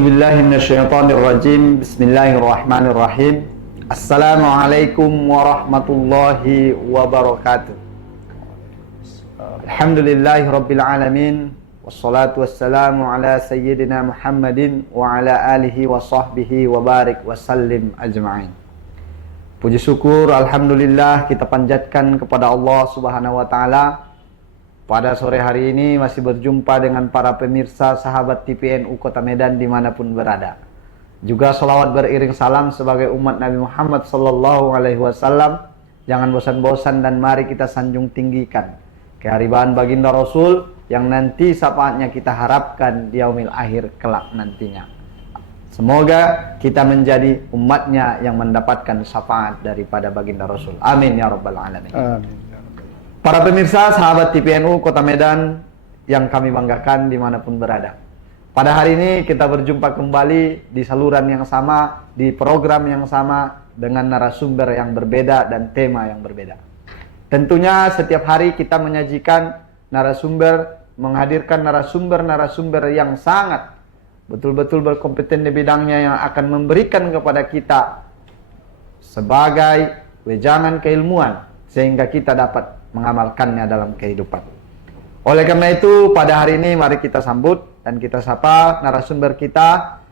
A'udzubillahi minasyaitonirrajim. Bismillahirrahmanirrahim. Assalamualaikum warahmatullahi wabarakatuh. Alhamdulillahi rabbil alamin. Wassalatu wassalamu ala sayyidina Muhammadin wa ala alihi wa sahbihi wa barik wa sallim ajma'in. Puji syukur alhamdulillah kita panjatkan kepada Allah Subhanahu wa taala. Pada sore hari ini masih berjumpa dengan para pemirsa sahabat TPNU Kota Medan dimanapun berada. Juga salawat beriring salam sebagai umat Nabi Muhammad sallallahu alaihi wasallam. Jangan bosan-bosan dan mari kita sanjung tinggikan keharibaan baginda Rasul yang nanti syafaatnya kita harapkan di yaumil akhir kelak nantinya. Semoga kita menjadi umatnya yang mendapatkan syafaat daripada baginda Rasul. Amin ya rabbal alamin. Amin. Para pemirsa sahabat TPNU Kota Medan yang kami banggakan dimanapun berada. Pada hari ini kita berjumpa kembali di saluran yang sama, di program yang sama, dengan narasumber yang berbeda dan tema yang berbeda. Tentunya setiap hari kita menyajikan narasumber, menghadirkan narasumber yang sangat betul-betul berkompeten di bidangnya yang akan memberikan kepada kita sebagai wejangan keilmuan sehingga kita dapat mengamalkannya dalam kehidupan. Oleh karena itu pada hari ini mari kita sambut dan kita sapa narasumber kita,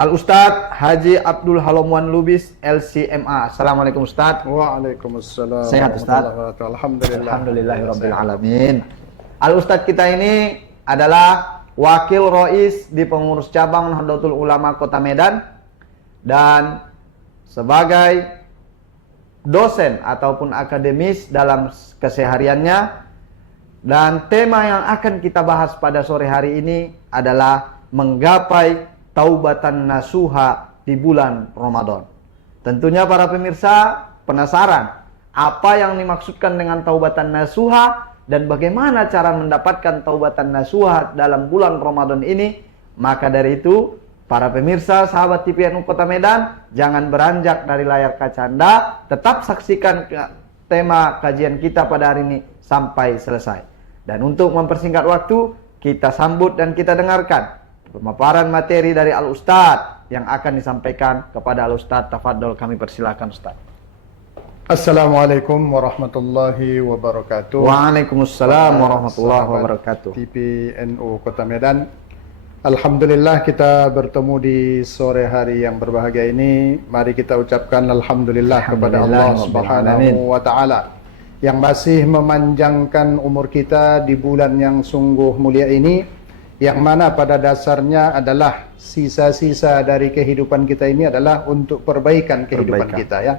Al-Ustadz Haji Abdul Halomuan Lubis LCMA. Assalamualaikum Ustadz. Waalaikumsalam. Sehat Ustadz? Alhamdulillah. Alhamdulillahirabbil alamin. Al-Ustadz kita ini adalah Wakil Rois di Pengurus Cabang Nahdlatul Ulama Kota Medan dan sebagai dosen ataupun akademis dalam kesehariannya. Dan tema yang akan kita bahas pada sore hari ini adalah menggapai taubatan nasuha di bulan Ramadan. Tentunya para pemirsa penasaran apa yang dimaksudkan dengan taubatan nasuha dan bagaimana cara mendapatkan taubatan nasuha dalam bulan Ramadan ini. Maka dari itu para pemirsa sahabat TPNU Kota Medan, jangan beranjak dari layar kaca Anda, tetap saksikan tema kajian kita pada hari ini sampai selesai. Dan untuk mempersingkat waktu, kita sambut dan kita dengarkan pemaparan materi dari Al-Ustadz yang akan disampaikan kepada Al-Ustadz. Tafadhol, kami persilakan Ustadz. Assalamualaikum warahmatullahi wabarakatuh. Waalaikumsalam warahmatullahi wabarakatuh. TPNU Kota Medan, alhamdulillah kita bertemu di sore hari yang berbahagia ini. Mari kita ucapkan alhamdulillah kepada Allah Subhanahu wa taala yang masih memanjangkan umur kita di bulan yang sungguh mulia ini, yang mana pada dasarnya adalah sisa-sisa dari kehidupan kita ini adalah untuk perbaikan kehidupan kita, ya.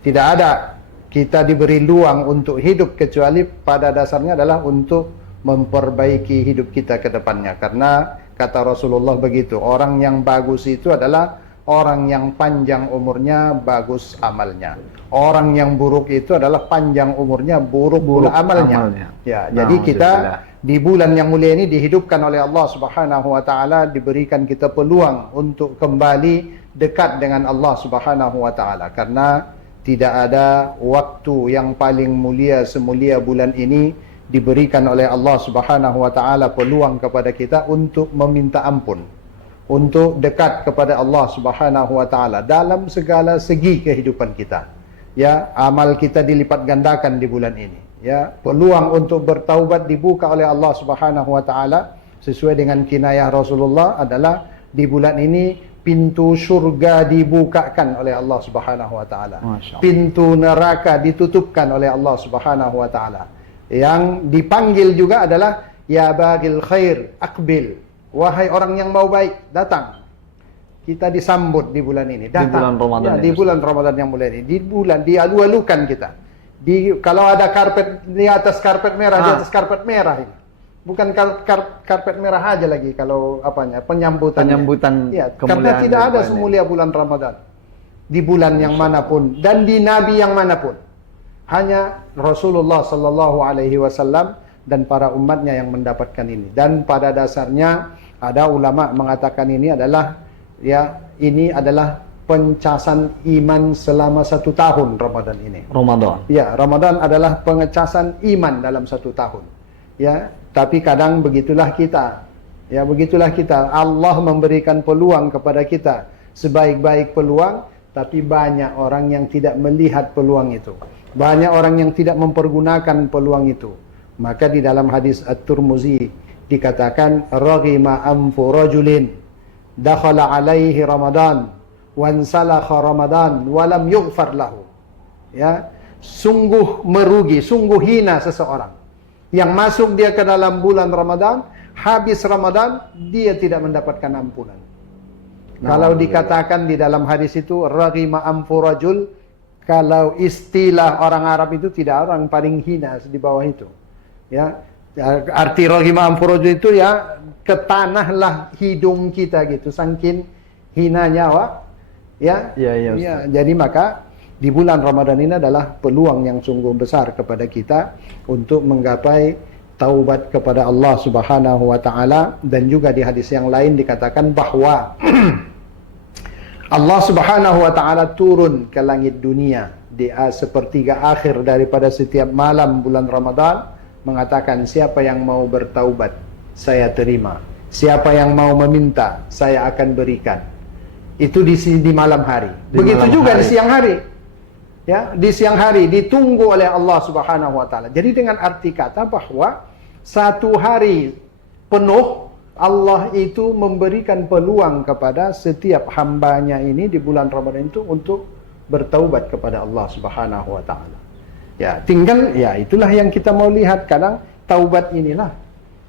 Tidak ada kita diberi luang untuk hidup kecuali pada dasarnya adalah untuk memperbaiki hidup kita ke depannya. Karena kata Rasulullah begitu, orang yang bagus itu adalah orang yang panjang umurnya, bagus amalnya. Orang yang buruk itu adalah panjang umurnya, buruk amalnya. Ya, jadi kita di bulan yang mulia ini dihidupkan oleh Allah Subhanahu wa taala, diberikan kita peluang untuk kembali dekat dengan Allah Subhanahu wa taala. Karena tidak ada waktu yang paling mulia semulia bulan ini, diberikan oleh Allah Subhanahu wa taala peluang kepada kita untuk meminta ampun, untuk dekat kepada Allah Subhanahu wa taala dalam segala segi kehidupan kita. Ya, amal kita dilipat gandakan di bulan ini. Ya, peluang untuk bertaubat dibuka oleh Allah Subhanahu wa taala sesuai dengan kinayah Rasulullah adalah di bulan ini pintu surga dibukakan oleh Allah Subhanahu wa taala. Pintu neraka ditutupkan oleh Allah Subhanahu wa taala. Yang dipanggil juga adalah ya bagil khair aqbil, wahai orang yang mau baik, datang. Kita disambut di bulan ini, datang. Di bulan Ramadan, ya, di bulan Ramadan yang mulia ini. Di bulan dialu-alukan kita. Kalau ada karpet di atas karpet merah, di atas karpet merah ini. Bukan karpet merah aja lagi kalau apanya, penyambutan. Ya, karena tidak ada semulia bulan Ramadan. Di bulan yang manapun dan di nabi yang manapun. Hanya Rasulullah sallallahu alaihi wasallam dan para umatnya yang mendapatkan ini. Dan pada dasarnya ada ulama mengatakan ini adalah ini adalah pencasan iman selama 1 tahun Ramadan ini. Ramadan. Ya, Ramadan adalah pengecasan iman dalam 1 tahun. Ya, tapi kadang begitulah kita. Ya, begitulah kita. Allah memberikan peluang kepada kita sebaik-baik peluang, tapi banyak orang yang tidak melihat peluang itu. Banyak orang yang tidak mempergunakan peluang itu. Maka di dalam hadis At-Tirmizi dikatakan, raghima anfu rajulin dakhala alaihi Ramadan wansalakha Ramadan walam yughfar lahu. Ya, sungguh merugi, sungguh hina seseorang yang masuk dia ke dalam bulan Ramadan, habis Ramadan dia tidak mendapatkan ampunan. Kalau dikatakan di dalam hadis itu raghima anfu rajul, kalau istilah orang Arab itu tidak orang paling hina di bawah itu. Ya, arti raghima anfu rajul itu ya ketanahlah hidung kita gitu, saking hinanya ya. Ya, jadi maka di bulan Ramadan ini adalah peluang yang sungguh besar kepada kita untuk menggapai taubat kepada Allah Subhanahu wa taala. Dan juga di hadis yang lain dikatakan bahwa Allah Subhanahu wa taala turun ke langit dunia di sepertiga akhir daripada setiap malam bulan Ramadan, mengatakan, siapa yang mau bertaubat saya terima, siapa yang mau meminta saya akan berikan. Itu di malam hari. Begitu juga di siang hari. Ya, di siang hari ditunggu oleh Allah Subhanahu wa taala. Jadi dengan arti kata bahwa satu hari penuh Allah itu memberikan peluang kepada setiap hambanya ini di bulan Ramadan itu untuk bertaubat kepada Allah Subhanahu wa taala. Ya, tinggal ya itulah yang kita mau lihat. Kadang taubat inilah,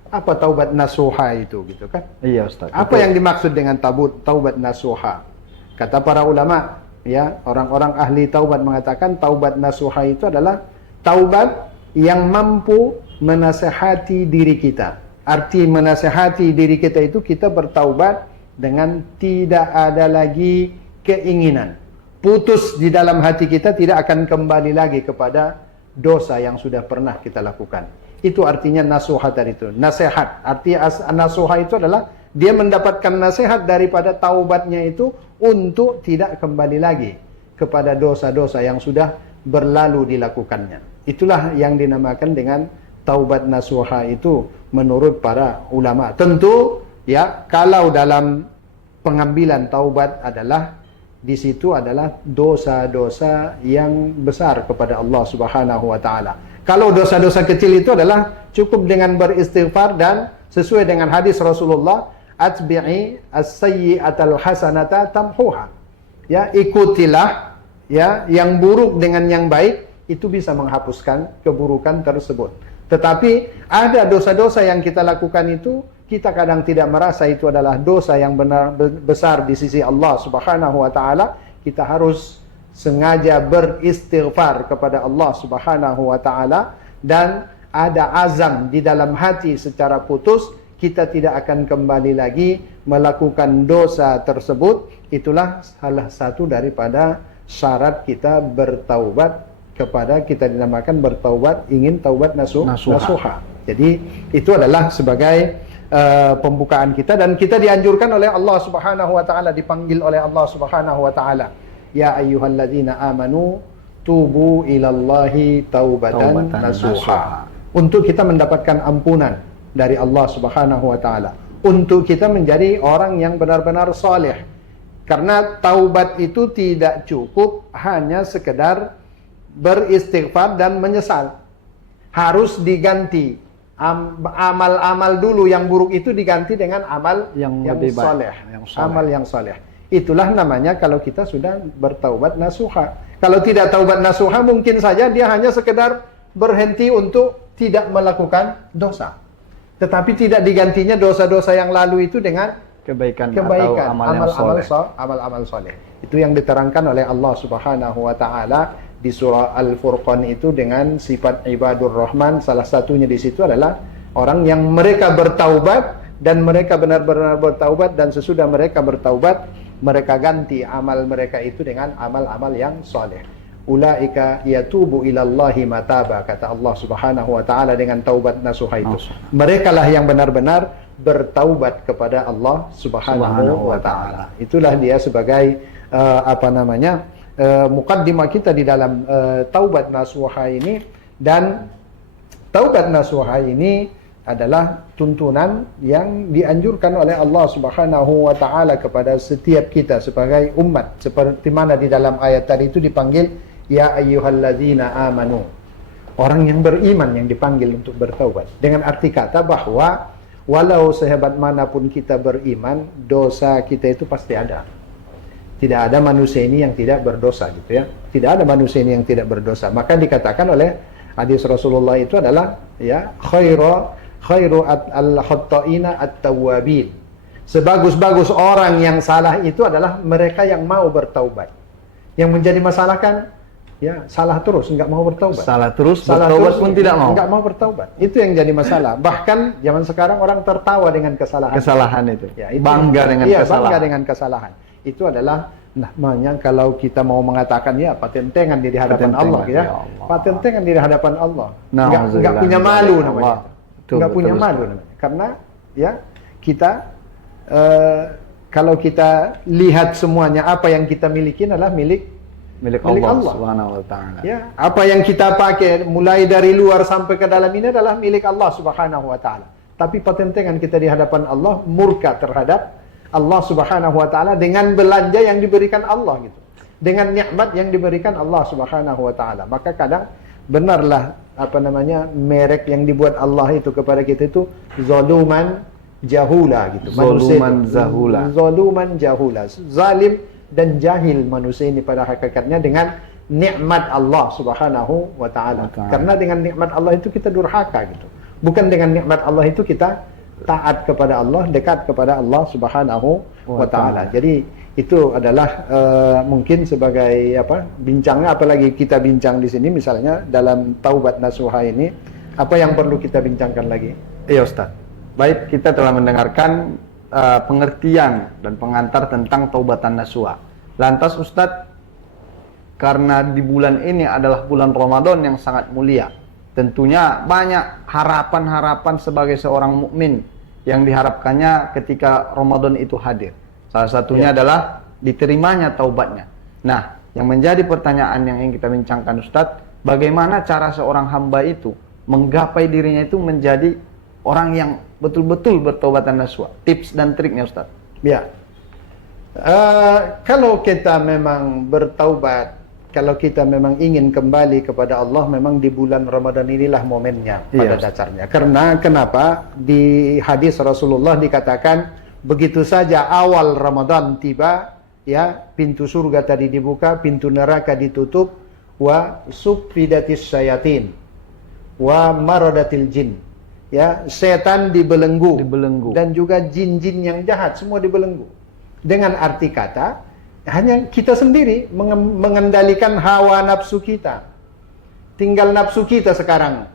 apa taubat nasuha itu gitu kan? Iya Ustaz. Apa yang dimaksud dengan taubat nasuha? Kata para ulama, ya, orang-orang ahli taubat mengatakan taubat nasuha itu adalah taubat yang mampu menasehati diri kita. Arti menasehati diri kita itu kita bertaubat dengan tidak ada lagi keinginan. Putus di dalam hati kita, tidak akan kembali lagi kepada dosa yang sudah pernah kita lakukan. Itu artinya nasuha tadi itu. Nasihat. Arti nasuha itu adalah dia mendapatkan nasihat daripada taubatnya itu untuk tidak kembali lagi kepada dosa-dosa yang sudah berlalu dilakukannya. Itulah yang dinamakan dengan taubat nasuha itu menurut para ulama. Tentu ya, kalau dalam pengambilan taubat adalah di situ adalah dosa-dosa yang besar kepada Allah Subhanahu wa taala. Kalau dosa-dosa kecil itu adalah cukup dengan beristighfar dan sesuai dengan hadis Rasulullah, atbi'i as-sayyi'atal hasanata tamhuha. Ya, ikutilah ya yang buruk dengan yang baik, itu bisa menghapuskan keburukan tersebut. Tetapi ada dosa-dosa yang kita lakukan itu kita kadang tidak merasa itu adalah dosa yang benar besar di sisi Allah Subhanahu wa taala. Kita harus sengaja beristighfar kepada Allah Subhanahu wa taala dan ada azam di dalam hati secara putus, kita tidak akan kembali lagi melakukan dosa tersebut. Itulah salah satu daripada syarat kita bertaubat, kepada kita dinamakan bertaubat, ingin taubat nasuha. Jadi itu adalah sebagai pembukaan kita, dan kita dianjurkan oleh Allah Subhanahu wa taala, dipanggil oleh Allah Subhanahu wa taala, ya ayyuhalladzina amanu tubu ilallahi taubatan nasuha. Untuk kita mendapatkan ampunan dari Allah Subhanahu wa taala, untuk kita menjadi orang yang benar-benar saleh. Karena taubat itu tidak cukup hanya sekedar beristighfar dan menyesal. Harus diganti. Amal-amal dulu yang buruk itu diganti dengan amal yang saleh. Amal yang saleh. Itulah namanya kalau kita sudah bertaubat nasuha. Kalau tidak taubat nasuha, mungkin saja dia hanya sekedar berhenti untuk tidak melakukan dosa. Tetapi tidak digantinya dosa-dosa yang lalu itu dengan kebaikan atau amal-amal soleh. Itu yang diterangkan oleh Allah Subhanahu wa taala di surah Al-Furqan itu dengan sifat ibadur rahman. Salah satunya di situ adalah orang yang mereka bertaubat, dan mereka benar-benar bertaubat, dan sesudah mereka bertaubat mereka ganti amal mereka itu dengan amal-amal yang soleh. Ulaika yatubu ilallahi mataba, kata Allah Subhanahu wa taala dengan taubat nasuha itu. Merekalah yang benar-benar bertaubat kepada Allah Subhanahu wa taala. Itulah dia sebagai mukaddimah kita di dalam taubat nasuha ini. Dan taubat nasuha ini adalah tuntunan yang dianjurkan oleh Allah Subhanahu wa taala kepada setiap kita sebagai umat, seperti mana di dalam ayat tadi itu dipanggil ya ayyuhalladzina amanu. Orang yang beriman yang dipanggil untuk bertaubat. Dengan arti kata bahwa walau sehebat manapun kita beriman, dosa kita itu pasti ada. Tidak ada manusia ini yang tidak berdosa gitu ya. Tidak ada manusia ini yang tidak berdosa. Maka dikatakan oleh hadis Rasulullah itu adalah ya khairu al-khatta'ina at-tawwabin. Sebagus-bagus orang yang salah itu adalah mereka yang mau bertaubat. Yang menjadi masalah kan ya salah terus, enggak mau bertaubat. Salah terus, bertaubat pun tidak mau. Enggak mau bertaubat. Itu yang jadi masalah. Bahkan zaman sekarang orang tertawa dengan kesalahan. Kesalahan itu. Ya, itu bangga dengan kesalahan. Bangga dengan kesalahan. Itu adalah namanya kalau kita mau mengatakan ya patentengan di hadapan Allah ya. Patentengan di hadapan Allah. Enggak punya malu namanya. Enggak punya malu namanya. Karena ya kita kalau kita lihat semuanya apa yang kita miliki adalah milik Allah Subhanahu wa taala. Ya, apa yang kita pakai mulai dari luar sampai ke dalam ini adalah milik Allah Subhanahu wa taala. Tapi patentengan kita di hadapan Allah murka terhadap Allah Subhanahu wa taala dengan belanja yang diberikan Allah gitu. Dengan nikmat yang diberikan Allah Subhanahu wa taala. Maka kadang benarlah merek yang dibuat Allah itu kepada kita itu zaluman jahula gitu. Zaluman jahula. Zalim dan jahil manusia ini pada hakikatnya dengan nikmat Allah Subhanahu wa taala. Karena dengan nikmat Allah itu kita durhaka gitu. Bukan dengan nikmat Allah itu kita taat kepada Allah, dekat kepada Allah Subhanahu wa taala. Jadi itu adalah mungkin sebagai bincangnya, apalagi kita bincang di sini misalnya dalam taubat nasuha ini, apa yang perlu kita bincangkan lagi? Iya Ustaz. Baik, kita telah mendengarkan pengertian dan pengantar tentang taubatan nasuha. Lantas Ustadz, karena di bulan ini adalah bulan Ramadan yang sangat mulia, tentunya banyak harapan-harapan sebagai seorang mukmin yang diharapkannya ketika Ramadan itu hadir. Salah satunya adalah diterimanya taubatnya. Nah, yang menjadi pertanyaan yang ingin kita bincangkan Ustadz, bagaimana cara seorang hamba itu menggapai dirinya itu menjadi orang yang betul-betul bertaubatan nasuha? Tips dan triknya Ustaz. Ya. Kalau kita memang bertaubat, kalau kita memang ingin kembali kepada Allah, memang di bulan Ramadan inilah momennya pada dasarnya. Karena kenapa? Di hadis Rasulullah dikatakan begitu saja awal Ramadan tiba, ya, pintu surga tadi dibuka, pintu neraka ditutup, wa suffidatis syayatin wa maradatil jin. Ya, setan dibelenggu dan juga jin-jin yang jahat semua dibelenggu. Dengan arti kata, hanya kita sendiri mengendalikan hawa nafsu kita. Tinggal nafsu kita sekarang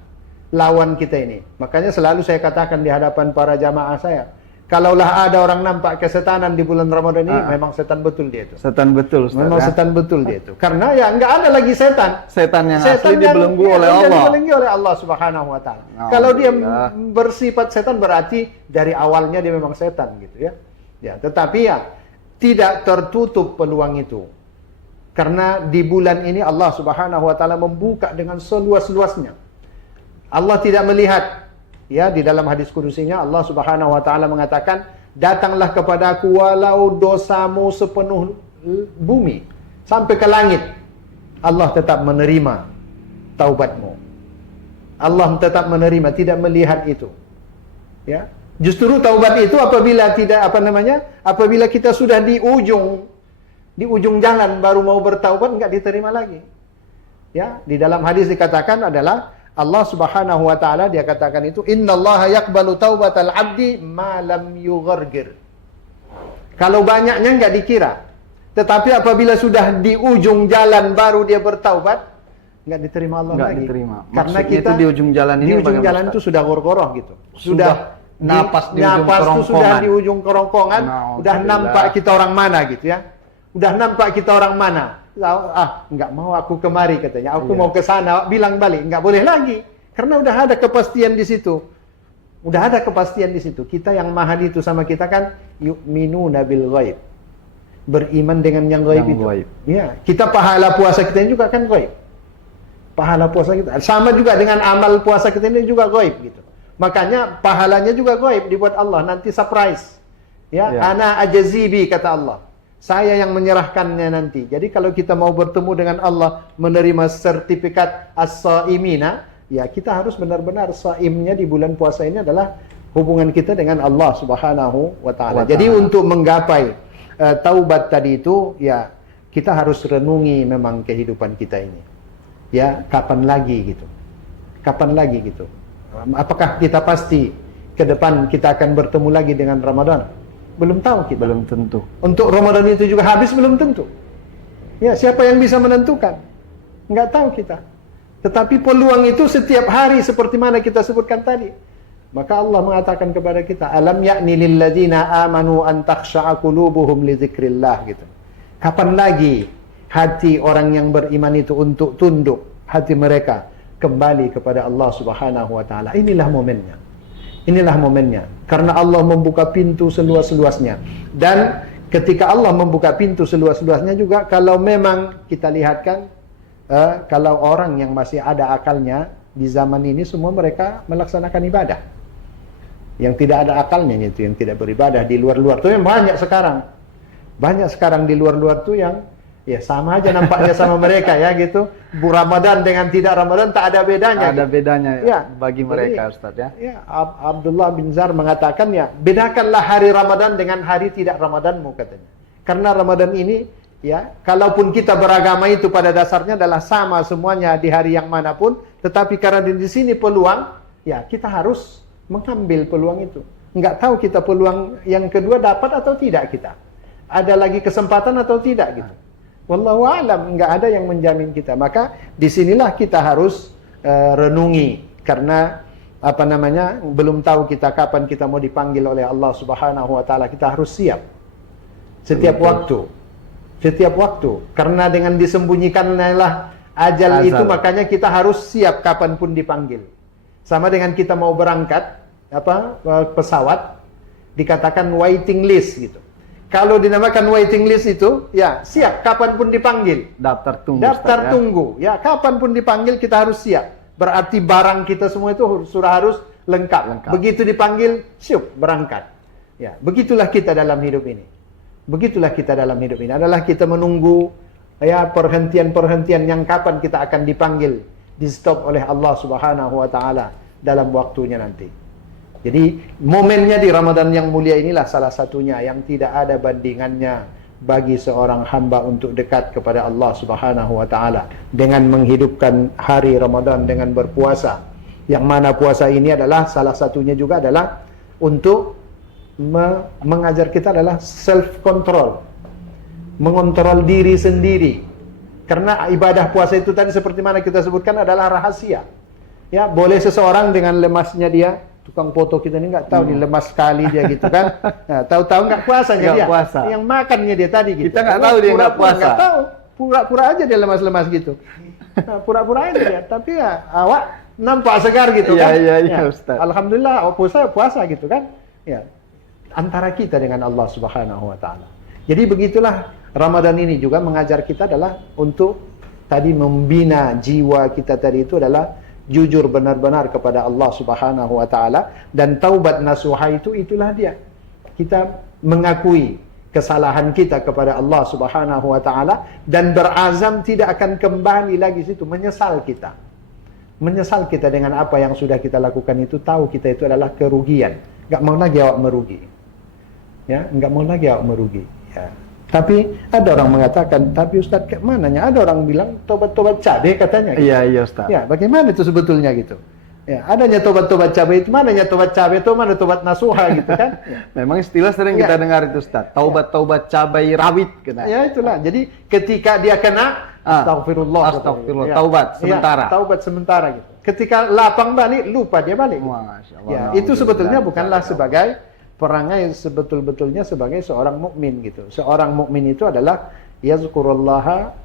lawan kita ini. Makanya selalu saya katakan di hadapan para jamaah saya, kalaulah ada orang nampak kesetanan di bulan Ramadan ini, memang setan betul dia itu. Setan betul, Ustaz, memang setan betul dia itu. Karena ya enggak ada lagi setan. Setan yang asli dibelenggu oleh Allah. Dibelenggu oleh Allah Subhanahu wa taala. Kalau dia bersifat setan berarti dari awalnya dia memang setan gitu ya. Ya, tetapi ya tidak tertutup peluang itu. Karena di bulan ini Allah Subhanahu wa taala membuka dengan seluas-luasnya. Allah tidak melihat. Ya, di dalam hadis kudusinya Allah Subhanahu wa taala mengatakan, "Datanglah kepadaku walau dosamu sepenuh bumi sampai ke langit. Allah tetap menerima taubatmu." Allah tetap menerima, tidak melihat itu. Ya. Justru taubat itu apabila apabila kita sudah di ujung jalan baru mau bertaubat, enggak diterima lagi. Ya, di dalam hadis dikatakan adalah Allah Subhanahu wa taala dia katakan itu, innallaha yaqbalu taubatal abdi ma lam yughargir. Kalau banyaknya enggak dikira. Tetapi apabila sudah di ujung jalan baru dia bertaubat, enggak diterima Allah lagi. Diterima. Karena kita itu di ujung jalan ini, di ujung jalan itu sudah gorgoroh gitu. Sudah napas di ujung napas kerongkongan. itu sudah di ujung kerongkongan, udah nampak kita orang mana gitu ya. Udah nampak kita orang mana. Enggak mau aku kemari katanya. Aku mau ke sana, bilang balik, enggak boleh lagi. Karena udah ada kepastian di situ. Udah ada kepastian di situ. Kita yang mahal itu sama kita kan yu'minuna bil ghaib. Beriman dengan yang ghaib itu. Ya, kita pahala puasa kita ini juga kan ghaib. Pahala puasa kita sama juga dengan amal puasa kita ini juga ghaib gitu. Makanya pahalanya juga gaib dibuat Allah, nanti surprise. Ya, ana ajazibi kata Allah. Saya yang menyerahkannya nanti. Jadi kalau kita mau bertemu dengan Allah, menerima sertifikat as-saimina, ya kita harus benar-benar saimnya di bulan puasa ini adalah hubungan kita dengan Allah Subhanahu wa taala. Jadi untuk menggapai taubat tadi itu, ya kita harus renungi memang kehidupan kita ini. Ya, kapan lagi gitu? Kapan lagi gitu? Apakah kita pasti ke depan kita akan bertemu lagi dengan Ramadan? Belum tahu kita. Belum tentu. Untuk Ramadan itu juga habis belum tentu. Ya, siapa yang bisa menentukan? Enggak tahu kita. Tetapi peluang itu setiap hari seperti mana kita sebutkan tadi. Maka Allah mengatakan kepada kita, alam ya'ni lil ladzina amanu an takhsha'a qulubuhum li dzikrillah gitu. Kapan lagi hati orang yang beriman itu untuk tunduk hati mereka kembali kepada Allah Subhanahu wa taala? Inilah momennya. Inilah momennya. Karena Allah membuka pintu seluas-luasnya. Dan ketika Allah membuka pintu seluas-luasnya juga, kalau memang kita lihatkan, kalau orang yang masih ada akalnya di zaman ini, semua mereka melaksanakan ibadah. Yang tidak ada akalnya itu, yang tidak beribadah di luar-luar. Itu yang banyak sekarang. Banyak sekarang di luar-luar tuh yang ya sama aja nampaknya sama mereka ya gitu. Ramadan dengan tidak Ramadan tak ada bedanya. Ada gitu. bedanya ya bagi mereka, Ustaz ya. Ya, Abdullah bin Zar mengatakan ya, bedakanlah hari Ramadan dengan hari tidak Ramadanmu katanya. Karena Ramadan ini ya, kalaupun kita beragama itu pada dasarnya adalah sama semuanya di hari yang manapun, tetapi karena di sini peluang, ya kita harus mengambil peluang itu. Enggak tahu kita peluang yang kedua dapat atau tidak kita. Ada lagi kesempatan atau tidak gitu. Wallahu a'lam, enggak ada yang menjamin kita. Maka disinilah kita harus renungi, karena apa namanya, belum tahu kita kapan kita mau dipanggil oleh Allah Subhanahu wa taala. Kita harus siap setiap waktu. Setiap waktu. Karena dengan disembunyikanlah ajal itu, makanya kita harus siap kapanpun dipanggil. Sama dengan kita mau berangkat pesawat, dikatakan waiting list gitu. Kalau dinamakan waiting list itu, ya siap kapanpun dipanggil. Daftar tunggu. Daftar tunggu. Ya kapanpun dipanggil kita harus siap. Berarti barang kita semua itu sudah harus lengkap. Begitu dipanggil, siap berangkat. Ya, begitulah kita dalam hidup ini. Begitulah kita dalam hidup ini. Adalah kita menunggu ya perhentian-perhentian yang kapan kita akan dipanggil, di stop oleh Allah Subhanahu wa taala dalam waktunya nanti. Jadi momennya di Ramadan yang mulia inilah salah satunya yang tidak ada bandingannya bagi seorang hamba untuk dekat kepada Allah Subhanahu wa taala dengan menghidupkan hari Ramadan dengan berpuasa. Yang mana puasa ini adalah salah satunya juga adalah untuk mengajar kita adalah self control. Mengontrol diri sendiri. Karena ibadah puasa itu tadi seperti mana kita sebutkan adalah rahasia. Ya, boleh seseorang dengan lemasnya dia, tukang foto kita ini nggak tahu nih lemas sekali dia gitu kan. Nah, tahu-tahu nggak puasanya dia. Puasa. Yang makannya dia tadi gitu. Kita nggak tahu dia nggak puasa. Nggak tahu. Pura-pura aja dia lemas-lemas gitu. Nah, pura-pura aja dia. Tapi ya awak nampak segar gitu kan. Iya, Ustaz. Alhamdulillah, puasa gitu kan. Ya. Antara kita dengan Allah Subhanahu wa taala. Jadi begitulah Ramadan ini juga mengajar kita adalah untuk tadi membina jiwa kita tadi itu adalah jujur benar-benar kepada Allah Subhanahu wa taala, dan taubat nasuha itu itulah dia. Kita mengakui kesalahan kita kepada Allah Subhanahu wa taala dan berazam tidak akan kembali lagi situ, menyesal kita. Menyesal kita dengan apa yang sudah kita lakukan itu, tahu kita itu adalah kerugian. Enggak mau lagi awak merugi. Ya, enggak mau lagi awak merugi. Ya. Tapi ada orang mengatakan, tapi Ustaz kayak mananya? Ada orang bilang tobat-tobat cabai katanya. Gitu. Iya Ustaz. Ya, bagaimana itu sebetulnya gitu? Ya, adanya tobat-tobat cabai itu, mananya tobat cabai itu, mana tobat nasuha gitu kan? Ya. Memang istilah sering kita dengar itu Ustaz. Taubat-taubat cabai rawit kena. Ya itulah. Jadi ketika dia kena, astagfirullah. Astagfirullah. Ya. Taubat sementara. Ya, taubat sementara gitu. Ketika lapang balik, lupa dia balik. Gitu. Masya Allah. Ya, itu sebetulnya bukanlah sebagai perangai sebetul-betulnya sebagai seorang mukmin gitu. Seorang mukmin itu adalah yazkurullaha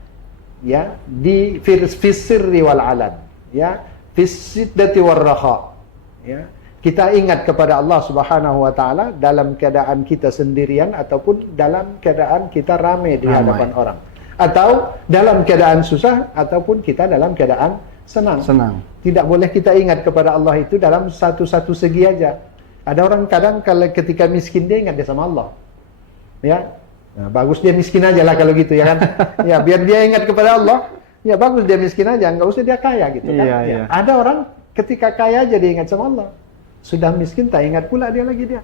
ya di sirri wal alan, ya fisiddati war raha. Ya. Kita ingat kepada Allah Subhanahu wa taala dalam keadaan kita sendirian ataupun dalam keadaan kita ramai di hadapan orang. Atau dalam keadaan susah ataupun kita dalam keadaan Senang. Senang. Tidak boleh kita ingat kepada Allah itu dalam satu-satu segi aja. Ada orang kadang kalau ketika miskin dia ingat dia sama Allah. Ya. Nah, bagus dia miskin aja lah kalau gitu ya kan. Ya, biar dia ingat kepada Allah. Ya bagus dia miskin aja, enggak usah dia kaya gitu kan. Iya, Ya. iya. Ada orang ketika kaya aja dia ingat sama Allah. Sudah miskin tak ingat pula dia lagi dia.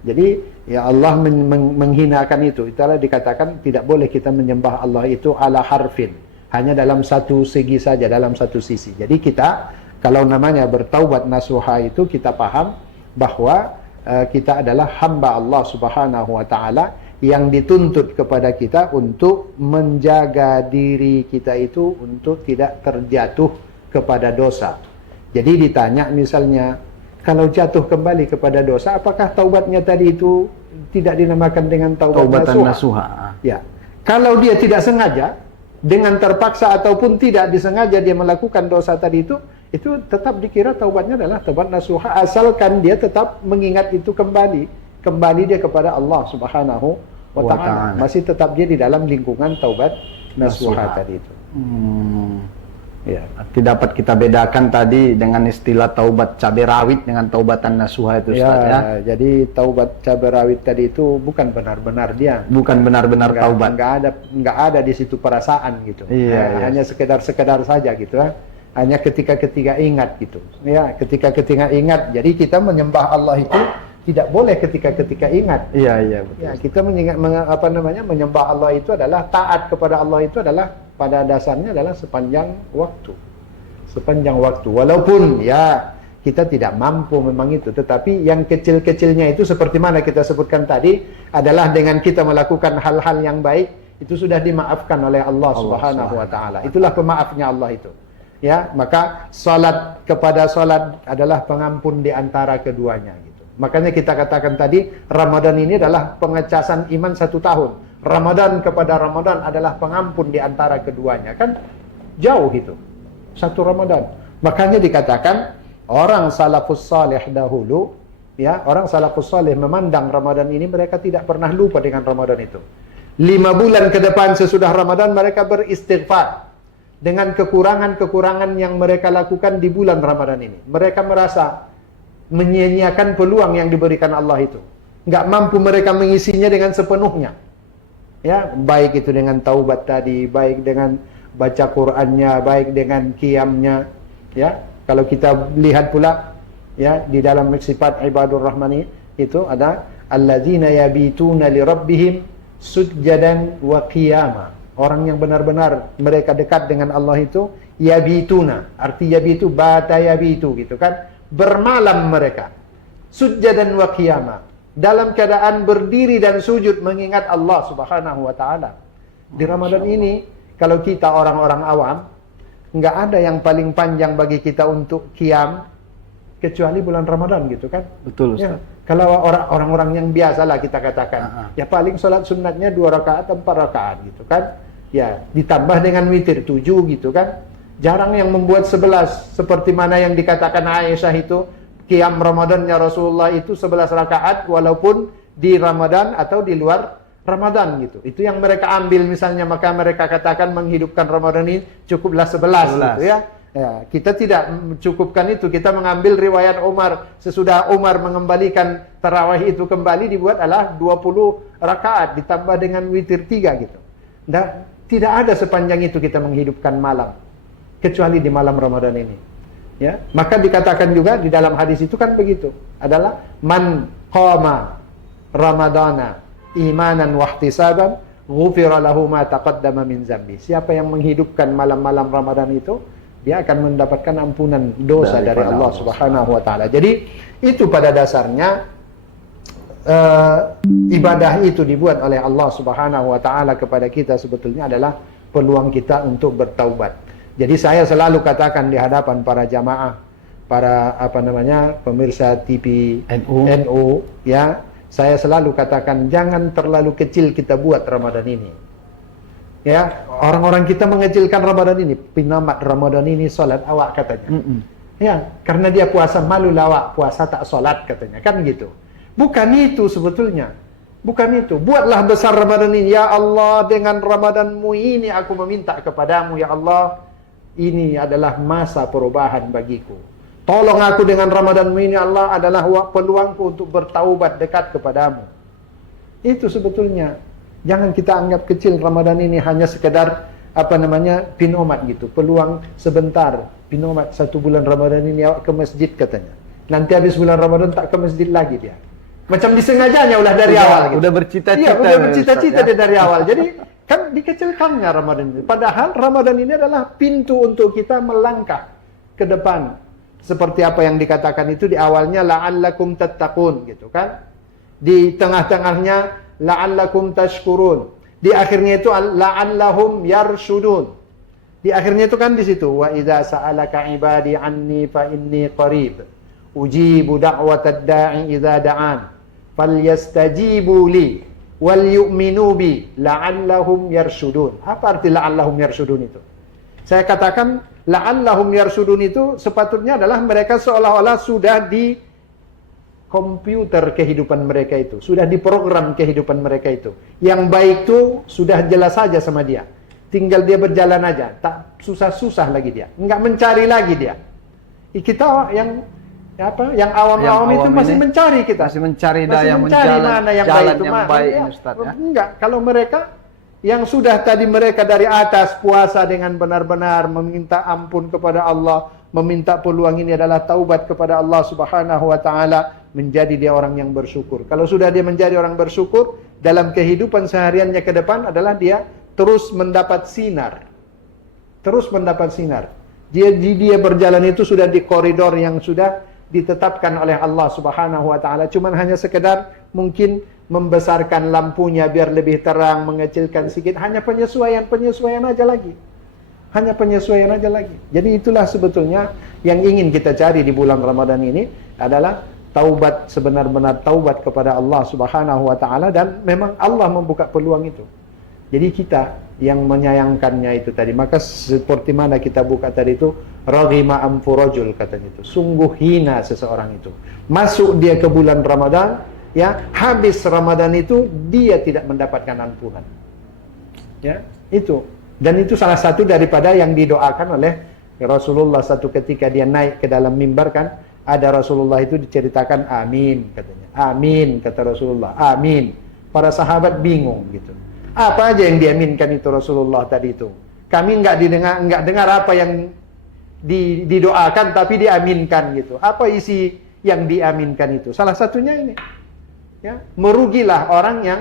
Jadi ya Allah menghinakan itu. Itulah dikatakan tidak boleh kita menyembah Allah itu ala harfin. Hanya dalam satu segi saja, dalam satu sisi. Jadi kita kalau namanya bertaubat nasuha itu kita paham bahwa kita adalah hamba Allah Subhanahu wa taala yang dituntut kepada kita untuk menjaga diri kita itu untuk tidak terjatuh kepada dosa. Jadi ditanya misalnya, kalau jatuh kembali kepada dosa, apakah taubatnya tadi itu tidak dinamakan dengan Taubatan nasuha? nasuha. Ya. Kalau dia tidak sengaja, dengan terpaksa ataupun tidak disengaja dia melakukan dosa tadi itu tetap dikira taubatnya adalah taubat nasuha, asalkan dia tetap mengingat itu kembali dia kepada Allah Subhanahu wa taala. Masih tetap dia di dalam lingkungan taubat nasuha tadi itu. Ya, dapat kita bedakan tadi dengan istilah taubat cabai rawit dengan taubatan nasuha itu Ustaz ya. Jadi taubat cabai rawit tadi itu bukan benar-benar dia. Bukan benar-benar taubat. Enggak ada di situ perasaan gitu. Iya. Hanya sekedar saja gitu ya. Hanya ketika ingat gitu. Ya, ketika ingat. Jadi kita menyembah Allah itu tidak boleh ketika ingat. Iya, betul. Ya, kita menyembah Allah itu adalah taat kepada Allah itu adalah pada dasarnya adalah sepanjang waktu. Walaupun ya kita tidak mampu memang itu, tetapi yang kecil-kecilnya itu seperti mana kita sebutkan tadi adalah dengan kita melakukan hal-hal yang baik itu sudah dimaafkan oleh Allah Subhanahu wa taala. Itulah pemaafnya Allah itu. Ya, maka salat adalah pengampun di antara keduanya gitu. Makanya kita katakan tadi Ramadan ini adalah pengecasan iman 1 tahun. Ramadan kepada Ramadan adalah pengampun di antara keduanya. Kan jauh itu. 1 Ramadan. Makanya dikatakan orang salafus salih dahulu, ya, orang salafus salih memandang Ramadan ini mereka tidak pernah lupa dengan Ramadan itu. 5 bulan ke depan sesudah Ramadan mereka beristighfar dengan kekurangan-kekurangan yang mereka lakukan di bulan Ramadan ini. Mereka merasa menyia-nyiakan peluang yang diberikan Allah itu. Nggak mampu mereka mengisinya dengan sepenuhnya. Ya, baik itu dengan taubat tadi, baik dengan baca Qur'annya, baik dengan qiyamnya. Ya, kalau kita lihat pula ya di dalam sifat ibadur rahmani itu ada alladzina yabituna li rabbihim sujjadan wa qiyama. Orang yang benar-benar mereka dekat dengan Allah itu yabituna. Arti yabitu bata yabitu gitu kan. Bermalam mereka. Sujjadan wa qiyama. Dalam keadaan berdiri dan sujud mengingat Allah Subhanahu wa taala. Di Ramadan ini kalau kita orang-orang awam enggak ada yang paling panjang bagi kita untuk qiyam kecuali bulan Ramadan gitu kan. Betul Ustaz. Ya, kalau orang-orang yang biasalah kita katakan, ya paling sholat sunatnya 2 rakaat atau 4 rakaat gitu kan. Ya, ditambah dengan witir 7 gitu kan. Jarang yang membuat 11 seperti mana yang dikatakan Aisyah itu qiyam Ramadannya Rasulullah itu 11 rakaat walaupun di Ramadan atau di luar Ramadan gitu. Itu yang mereka ambil misalnya, maka mereka katakan menghidupkan Ramadan ini cukuplah 11 gitu ya. Ya, kita tidak mencukupkan itu. Kita mengambil riwayat Umar, sesudah Umar mengembalikan tarawih itu kembali dibuat adalah 20 rakaat ditambah dengan witir 3 gitu. Dan tidak ada sepanjang itu kita menghidupkan malam kecuali di malam Ramadan ini. Ya, maka dikatakan juga di dalam hadis itu kan begitu. Adalah man qama ramadana imanan wa ihtisaban ghufira lahu ma taqaddama min zambi. Siapa yang menghidupkan malam-malam Ramadan itu, dia akan mendapatkan ampunan dosa dari Allah Subhanahu wa taala. Jadi itu pada dasarnya ibadah itu dibuat oleh Allah Subhanahu wa taala kepada kita sebetulnya adalah peluang kita untuk bertaubat. Jadi saya selalu katakan di hadapan para jamaah, para pemirsa TV NU ya, saya selalu katakan jangan terlalu kecil kita buat Ramadan ini. Ya, orang-orang kita mengecilkan Ramadan ini, pinamat Ramadan ini salat awak katanya. Ya, karena dia puasa malu lawak, puasa tak salat katanya, kan gitu. Bukan itu sebetulnya. Bukan itu. Buatlah besar Ramadan ini. Ya Allah, dengan Ramadanmu ini aku meminta kepadamu ya Allah. ini adalah masa perubahan bagiku. Tolong aku dengan Ramadanmu ini Allah adalah peluangku untuk bertaubat dekat kepadamu. Itu sebetulnya. Jangan kita anggap kecil Ramadan ini hanya sekedar pinomat gitu. Peluang sebentar, pinomat 1 bulan Ramadan ini awak ke masjid katanya. Nanti habis bulan Ramadan tak ke masjid lagi dia. Macam disengajanya ulah dari awal gitu. Udah bercita-cita. Iya, udah bercita-cita dia dari awal. Jadi kan dikecilkannya Ramadan ini. Padahal Ramadan ini adalah pintu untuk kita melangkah ke depan. Seperti apa yang dikatakan itu di awalnya la'allakum tattaqun gitu kan. Di tengah-tengahnya la'allakum tashkurun. Di akhirnya itu la'allahum yarshudun. Di akhirnya itu kan di situ wa idza sa'alaka ibadi anni fa inni qarib ujibu da'watad da'i idza da'an falyastajibu li wal yu'minu bi la'allahum yarshudun. Apa arti la'allahum yarshudun itu? Saya katakan la'allahum yarsudun itu sepatutnya adalah mereka seolah-olah sudah di komputer kehidupan mereka itu, sudah diprogram kehidupan mereka itu. Yang baik itu sudah jelas saja sama dia. Tinggal dia berjalan aja, tak susah-susah lagi dia. Enggak mencari lagi dia. Kita yang awam-awam itu masih mencari kita. Masih mencari yang mana yang jalan baik itu yang baik ya. ini Ustaz ya. Enggak, kalau mereka yang sudah tadi mereka dari atas puasa dengan benar-benar meminta ampun kepada Allah, meminta peluang ini adalah taubat kepada Allah Subhanahu wa taala, menjadi dia orang yang bersyukur. Kalau sudah dia menjadi orang bersyukur, dalam kehidupan sehariannya ke depan adalah dia terus mendapat sinar. Terus mendapat sinar. Dia berjalan itu sudah di koridor yang sudah ditetapkan oleh Allah Subhanahu wa taala. Cuman hanya sekedar mungkin membesarkan lampunya biar lebih terang, mengecilkan sedikit, hanya penyesuaian aja lagi. Hanya penyesuaian aja lagi. Jadi itulah sebetulnya yang ingin kita cari di bulan Ramadan ini adalah taubat, sebenar-benar taubat kepada Allah Subhanahu wa taala, dan memang Allah membuka peluang itu. Jadi kita yang menyayangkannya itu tadi, maka seperti mana kita buka tadi itu, raghima anfu rajul katanya itu. Sungguh hina seseorang itu. Masuk dia ke bulan Ramadan, ya, habis Ramadan itu dia tidak mendapatkan ampunan. Ya, itu. Dan itu salah satu daripada yang didoakan oleh Rasulullah satu ketika dia naik ke dalam mimbar kan, ada Rasulullah itu diceritakan amin katanya. Amin kata Rasulullah. Amin. Para sahabat bingung gitu. Apa aja yang diaminkan itu Rasulullah tadi itu? Kami enggak dengar apa yang didoakan tapi diaminkan gitu. Apa isi yang diaminkan itu? Salah satunya ini. Ya, merugilah orang yang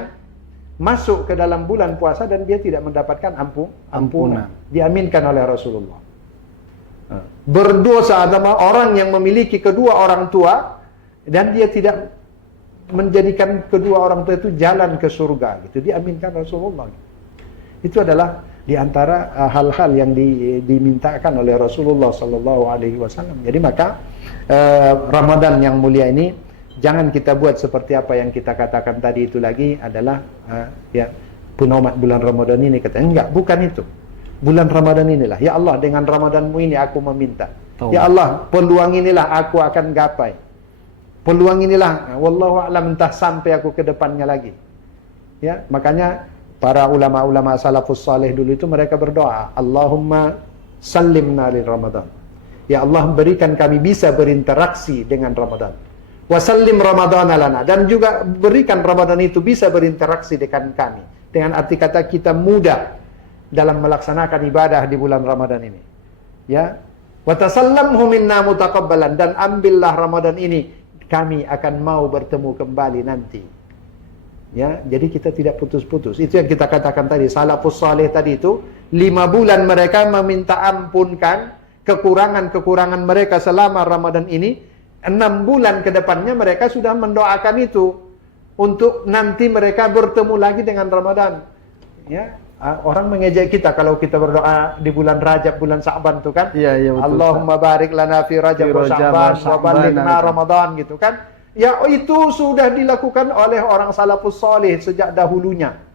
masuk ke dalam bulan puasa dan dia tidak mendapatkan ampunan. Diaminkan oleh Rasulullah. Berdosa adalah orang yang memiliki kedua orang tua dan dia tidak menjadikan kedua orang tua itu jalan ke surga gitu. Diaminkan Rasulullah. Itu adalah di antara hal-hal yang dimintakan oleh Rasulullah sallallahu alaihi wasallam. Jadi maka Ramadan yang mulia ini jangan kita buat seperti apa yang kita katakan tadi itu lagi adalah ya penomat bulan Ramadan ini katanya. Enggak, bukan itu. Bulan Ramadan inilah, ya Allah, dengan Ramadanmu ini aku meminta. Ya Allah, peluang inilah aku akan gapai. Peluang inilah, wallahu a'lam, entah sampai aku ke depannya lagi. Ya, makanya para ulama-ulama salafus saleh dulu itu mereka berdoa, Allahumma sallimna li Ramadan. Ya Allah, berikan kami bisa berinteraksi dengan Ramadan. Wasallim Ramadana lana, dan juga berikan Ramadan itu bisa berinteraksi dengan kami. Dengan arti kata kita mudah dalam melaksanakan ibadah di bulan Ramadan ini. Ya. Wa tasallamhu minna mutaqabbalan, dan ambillah Ramadan ini, kami akan mau bertemu kembali nanti. Ya, jadi kita tidak putus-putus. Itu yang kita katakan tadi, salafus saleh tadi itu 5 bulan mereka meminta ampunkan kekurangan-kekurangan mereka selama Ramadan ini. 6 bulan ke depannya mereka sudah mendoakan itu untuk nanti mereka bertemu lagi dengan Ramadan. Ya, orang mengejek kita kalau kita berdoa di bulan Rajab, bulan Sa'ban itu kan. Iya, betul. Allahumma barik lana fi Rajab wa Sa'ban wa ballighna Ramadan gitu kan. Ya, itu sudah dilakukan oleh orang salafus saleh sejak dahulunya.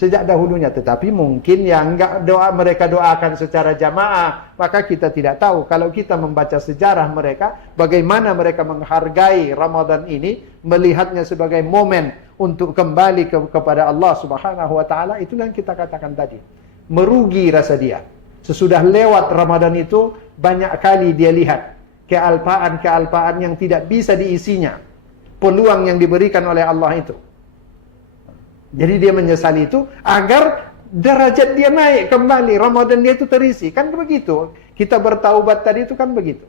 Tetapi mungkin yang enggak mereka doakan secara jamaah, maka kita tidak tahu. Kalau kita membaca sejarah mereka, bagaimana mereka menghargai Ramadan ini, melihatnya sebagai momen untuk kembali kepada Allah Subhanahu wa taala, itulah yang kita katakan tadi. Merugi rasa dia. Sesudah lewat Ramadan itu, banyak kali dia lihat kealpaan-kealpaan yang tidak bisa diisinya. Peluang yang diberikan oleh Allah itu. Jadi dia menyesali itu agar derajat dia naik kembali, Ramadan dia itu terisi. Kan begitu. Kita bertaubat tadi itu kan begitu.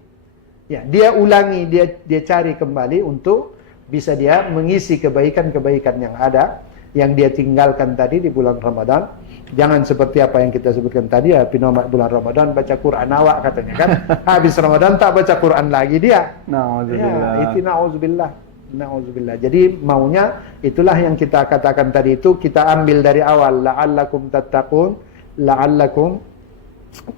Ya, dia ulangi, dia cari kembali untuk bisa dia mengisi kebaikan-kebaikan yang ada, yang dia tinggalkan tadi di bulan Ramadan. Jangan seperti apa yang kita sebutkan tadi, ya, pinomat bulan Ramadan baca Quran awak katanya kan. Habis Ramadan tak baca Quran lagi dia. Na'udzubillah. Ya, itu na'udzubillah. Na'udzubillah. Jadi maunya itulah yang kita katakan tadi itu, kita ambil dari awal, la'allakum tattaqun, la'allakum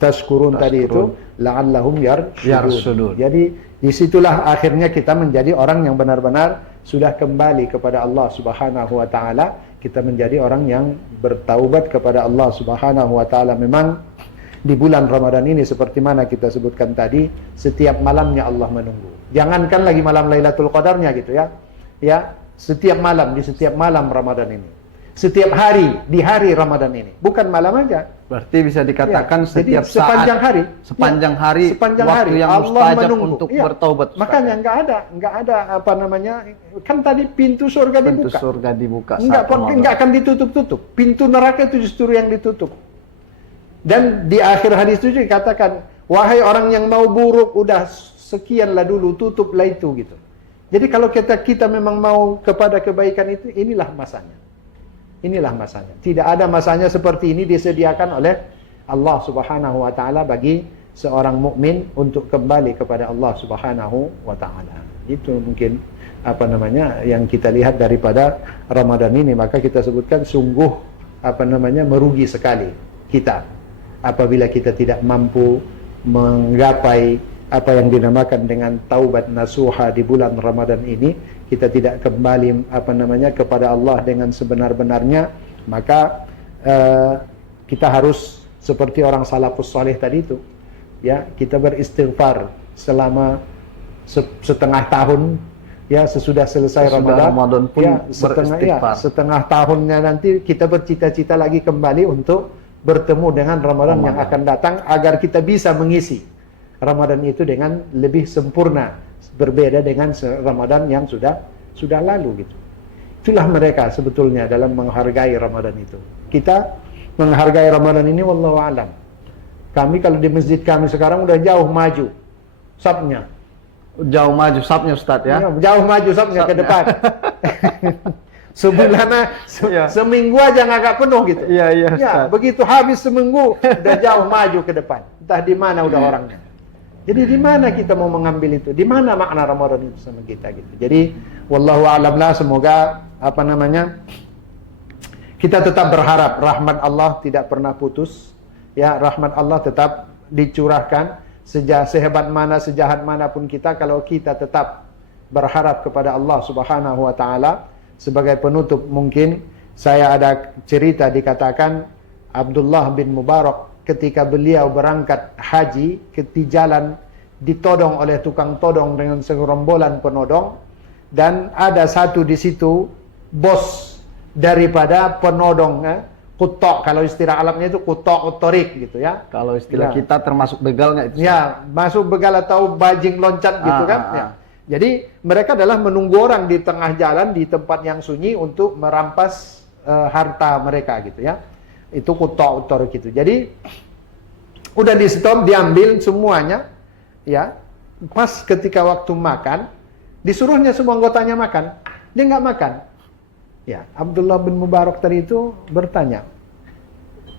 tashkurun tadi itu, la'allahum yarsudun. Jadi disitulah akhirnya kita menjadi orang yang benar-benar sudah kembali kepada Allah Subhanahu wa taala. Kita menjadi orang yang bertaubat kepada Allah Subhanahu wa taala. Memang di bulan Ramadan ini seperti mana kita sebutkan tadi, setiap malamnya Allah menunggu. Jangankan lagi malam Lailatul Qadarnya gitu ya. Ya, setiap malam, di setiap malam Ramadan ini. Setiap hari di hari Ramadan ini. Bukan malam aja. Berarti bisa dikatakan ya, setiap saat, sepanjang hari. Sepanjang hari, sepanjang waktu hari yang Allah mustajab menunggu untuk ya. bertaubat. Makanya enggak ada apa namanya, kan tadi pintu surga Pintu dibuka. surga dibuka. Enggak akan ditutup-tutup. Pintu neraka itu justru yang ditutup. Dan di akhir hadis itu dikatakan, wahai orang yang mau buruk, udah sekianlah dulu, tutuplah itu gitu. Jadi kalau kita memang mau kepada kebaikan itu, inilah masanya. Inilah masanya. Tidak ada masanya seperti ini disediakan oleh Allah Subhanahu wa taala bagi seorang mukmin untuk kembali kepada Allah Subhanahu wa taala. Itu mungkin apa namanya yang kita lihat daripada Ramadan ini. Maka kita sebutkan sungguh apa namanya merugi sekali kita apabila kita tidak mampu menggapai apa yang dinamakan dengan taubat nasuha di bulan Ramadan ini. Kita tidak kembali apa namanya kepada Allah dengan sebenar-benarnya, maka kita harus seperti orang salafus saleh tadi itu, ya, kita beristighfar selama setengah tahun, ya, sesudah selesai Ramadan pun ya, setengah tahunnya nanti kita bercita-cita lagi kembali untuk bertemu dengan Ramadan yang akan datang, agar kita bisa mengisi Ramadan itu dengan lebih sempurna, berbeda dengan Ramadan yang sudah lalu gitu. Itulah mereka sebetulnya dalam menghargai Ramadan itu. Kita menghargai Ramadan ini wallahu alam. Kami kalau di masjid kami sekarang udah jauh maju sabnya. Jauh maju sabnya Ustaz ya. Jauh maju sabnya ke depan. Sebulan seminggu aja nggak penuh gitu. Iya, ya, begitu habis seminggu udah jauh maju ke depan. Entah di mana udah orangnya. Jadi di mana kita mau mengambil itu? Di mana makna Ramadan itu sama kita gitu. Jadi wallahu a'lam lah, semoga apa namanya kita tetap berharap rahmat Allah tidak pernah putus. Ya, rahmat Allah tetap dicurahkan sehebat mana, sejahat manapun kita, kalau kita tetap berharap kepada Allah Subhanahu wa taala. Sebagai penutup mungkin saya ada cerita, dikatakan Abdullah bin Mubarak ketika beliau berangkat haji, di jalan ditodong oleh tukang todong dengan segerombolan penodong, dan ada satu di situ bos daripada penodong, kutok, kalau istilah alamnya itu kutok otorik gitu ya. Kalau istilah kita termasuk begal nggak itu? Ya, masuk begal atau bajing loncat gitu kan. Ya. Jadi mereka adalah menunggu orang di tengah jalan di tempat yang sunyi untuk merampas harta mereka gitu ya. Itu kutok otorik gitu. Jadi udah di stop, diambil semuanya, ya. Pas ketika waktu makan, disuruhnya semua anggotanya makan, dia nggak makan. Ya, Abdullah bin Mubarak tadi itu bertanya,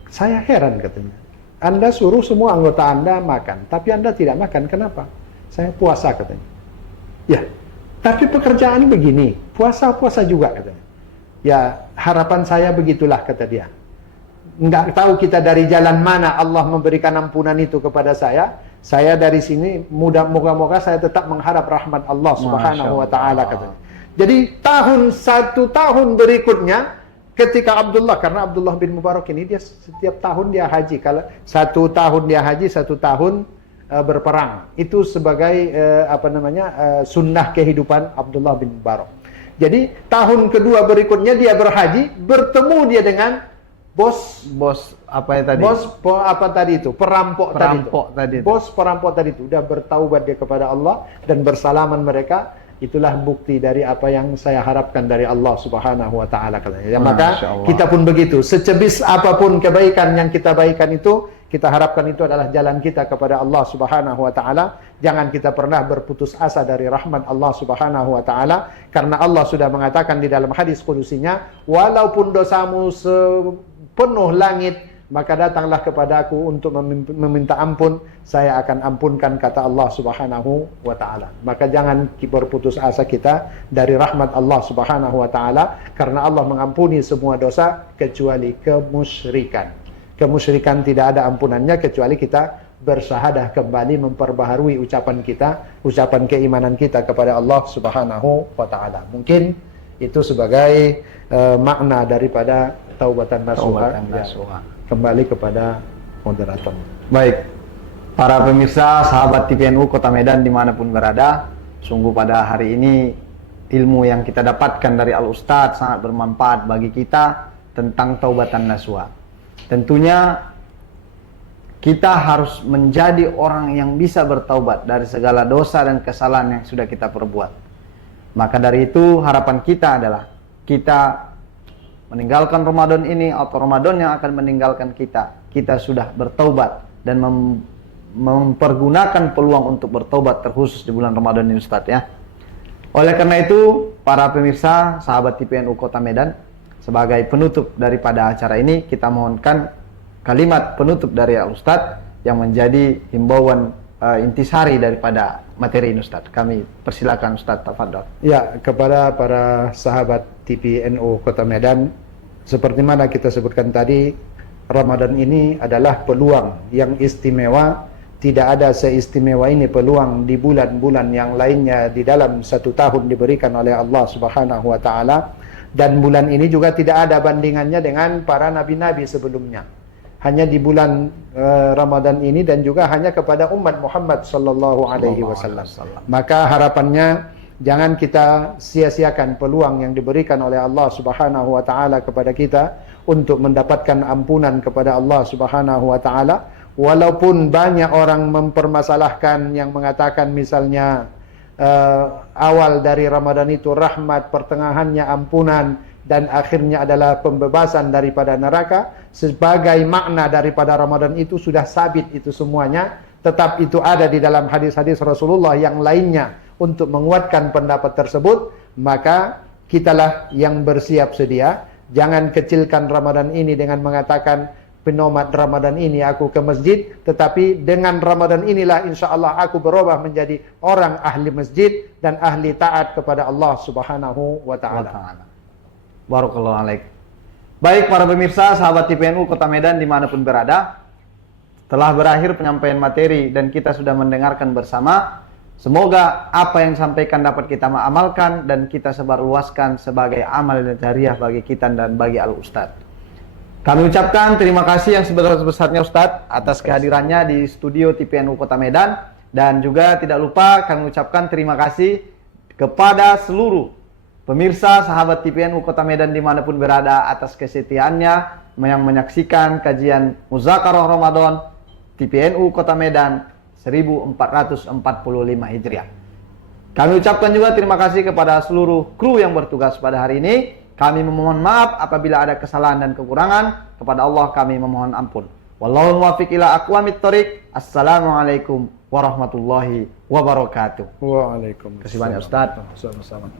saya heran katanya, Anda suruh semua anggota Anda makan, tapi Anda tidak makan, kenapa? Saya puasa katanya. Ya, tapi pekerjaan begini, puasa juga katanya. Ya, harapan saya begitulah kata dia. Nggak tahu kita dari jalan mana Allah memberikan ampunan itu kepada saya. Saya dari sini moga-moga saya tetap mengharap rahmat Allah Subhanahu wa taala katanya. Jadi satu tahun berikutnya ketika Abdullah, karena Abdullah bin Mubarak ini dia setiap tahun dia haji. Kalau 1 tahun dia haji, 1 tahun berperang. Itu sebagai sunnah kehidupan Abdullah bin Mubarak. Jadi tahun kedua berikutnya dia berhaji, bertemu dia dengan Bos apa ya tadi? apa tadi itu? Perampok tadi itu. Bos perampok tadi itu udah bertaubat dia kepada Allah dan bersalaman mereka. Itulah bukti dari apa yang saya harapkan dari Allah Subhanahu wa taala. Ya, maka kita pun begitu. Secebis apapun kebaikan yang kita baikan itu, kita harapkan itu adalah jalan kita kepada Allah Subhanahu wa taala. Jangan kita pernah berputus asa dari rahmat Allah Subhanahu wa taala, karena Allah sudah mengatakan di dalam hadis qudusinya, walaupun dosamu sepenuh langit, maka datanglah kepadaku untuk meminta ampun, saya akan ampunkan, kata Allah Subhanahu wa taala. Maka jangan berputus asa kita dari rahmat Allah Subhanahu wa taala, karena Allah mengampuni semua dosa kecuali kemusyrikan. Kemusyrikan tidak ada ampunannya kecuali kita bersyahadah kembali, memperbaharui ucapan keimanan kita kepada Allah Subhanahu wa taala. Mungkin itu sebagai makna daripada taubatan nasuha. Kembali kepada moderator. Baik, para pemirsa, sahabat TPNU Kota Medan dimanapun berada, sungguh pada hari ini ilmu yang kita dapatkan dari Al-Ustadz sangat bermanfaat bagi kita tentang taubatan nasuha. Tentunya kita harus menjadi orang yang bisa bertaubat dari segala dosa dan kesalahan yang sudah kita perbuat. Maka dari itu harapan kita adalah kita meninggalkan Ramadan ini atau Ramadan yang akan meninggalkan kita sudah bertaubat dan mempergunakan peluang untuk bertaubat terkhusus di bulan Ramadan ini, Ustadz, ya. Oleh karena itu, para pemirsa, sahabat TPNU Kota Medan, sebagai penutup daripada acara ini, kita mohonkan kalimat penutup dari Al-Ustadz yang menjadi himbauan intisari daripada materi ini, Ustadz. Kami persilakan, Ustadz, tafadhol. Ya, kepada para sahabat TPNU Kota Medan, seperti mana kita sebutkan tadi, Ramadan ini adalah peluang yang istimewa. Tidak ada seistimewa ini peluang di bulan-bulan yang lainnya di dalam satu tahun diberikan oleh Allah Subhanahu wa taala. Dan bulan ini juga tidak ada bandingannya dengan para nabi-nabi sebelumnya. Hanya di bulan Ramadan ini dan juga hanya kepada umat Muhammad sallallahu alaihi wasallam. Maka harapannya jangan kita sia-siakan peluang yang diberikan oleh Allah Subhanahu wa taala kepada kita untuk mendapatkan ampunan kepada Allah Subhanahu wa taala. Walaupun banyak orang mempermasalahkan yang mengatakan misalnya awal dari Ramadan itu rahmat, pertengahannya ampunan, dan akhirnya adalah pembebasan daripada neraka. Sebagai makna daripada Ramadan itu sudah sabit itu semuanya. Tetap itu ada di dalam hadis-hadis Rasulullah yang lainnya untuk menguatkan pendapat tersebut. Maka kitalah yang bersiap sedia. Jangan kecilkan Ramadan ini dengan mengatakan penomat Ramadan ini aku ke masjid, tetapi dengan Ramadan inilah insya Allah aku berubah menjadi orang ahli masjid dan ahli taat kepada Allah Subhanahu wa ta'ala. Barakallahu alaik. Baik para pemirsa, sahabat TPNU Kota Medan dimanapun berada, telah berakhir penyampaian materi dan kita sudah mendengarkan bersama. Semoga apa yang disampaikan dapat kita amalkan dan kita sebarluaskan sebagai amal jariah bagi kita dan bagi Al-Ustadz. Kami ucapkan terima kasih yang sebesar-besarnya Ustadz atas kehadirannya di studio TPNU Kota Medan. Dan juga tidak lupa kami ucapkan terima kasih kepada seluruh pemirsa sahabat TPNU Kota Medan dimanapun berada atas kesetiaannya yang menyaksikan kajian Muzakarah Ramadan TPNU Kota Medan 1445 Hijriah. Kami ucapkan juga terima kasih kepada seluruh kru yang bertugas pada hari ini. Kami memohon maaf apabila ada kesalahan dan kekurangan. Kepada Allah kami memohon ampun. Wallahul muwaffiq ila aqwamit thoriq. Assalamualaikum warahmatullahi wabarakatuh. Waalaikumsalam. Terima kasih banyak Ustaz. Sama-sama.